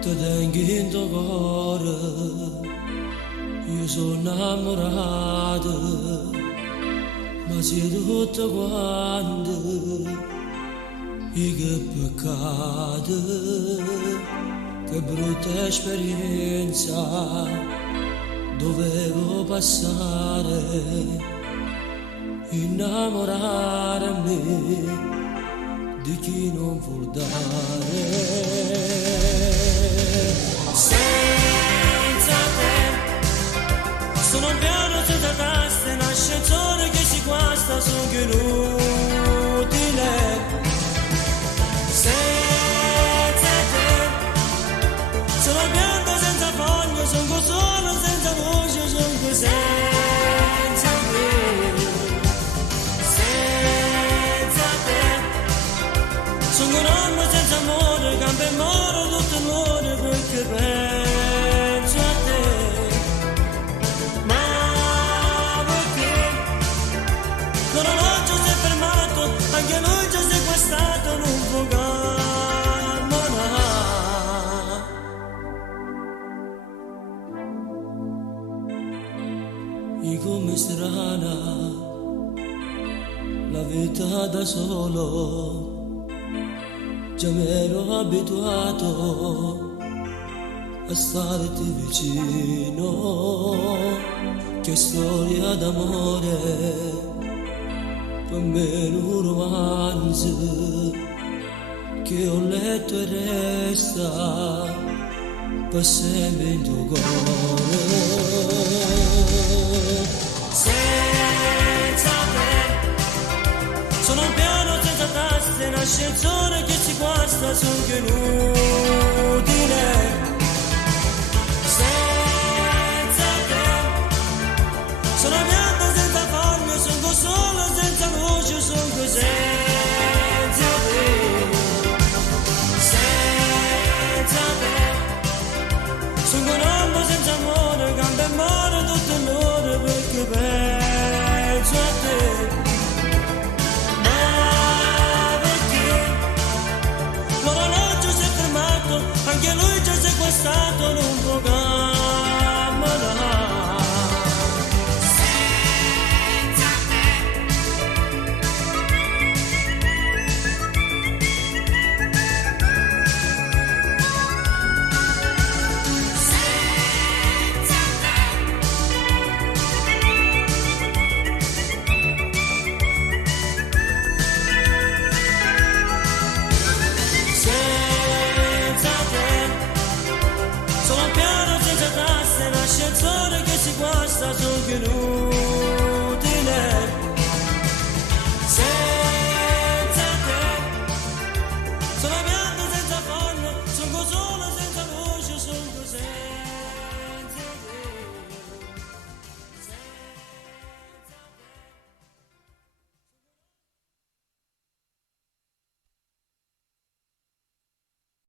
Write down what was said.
Te tengo in tuo cuore, io sono innamorato, ma sei tutto quanto, e che peccato, che brutta esperienza dovevo passare, innamorarmi di chi non vuol dare. Senza te sono un piano senza taste, un ascensore che si guasta, sono inutile. Senza te sono un pianto senza foglie, sono solo senza voce, sono senza te. Senza te sono un uomo senza amore, cambia e moro tutto l'ore perché penso a te. Ma perché l'orologio si è fermato, anche lui ci ha sequestrato, non può camminare. E come strana la vita da solo, già mi ero abituato a starti vicino, che storia d'amore, per me è un romanzo che ho letto e resta per sempre in tuo cuore. Senza te sono un piano senza taste, un ascensore che si guasta, sono inutile. Senza te sono un pianto senza foglie, sono solo senza voce, sono senza te. Senza te sono un uomo senza amore, cambia e muore tutto l'ore perché penso a te. Anche lui ci ha sequestrato, non può camminare. Senza te senza te sono un piano senza tasse, un ascensore che si guasta, sono inutile.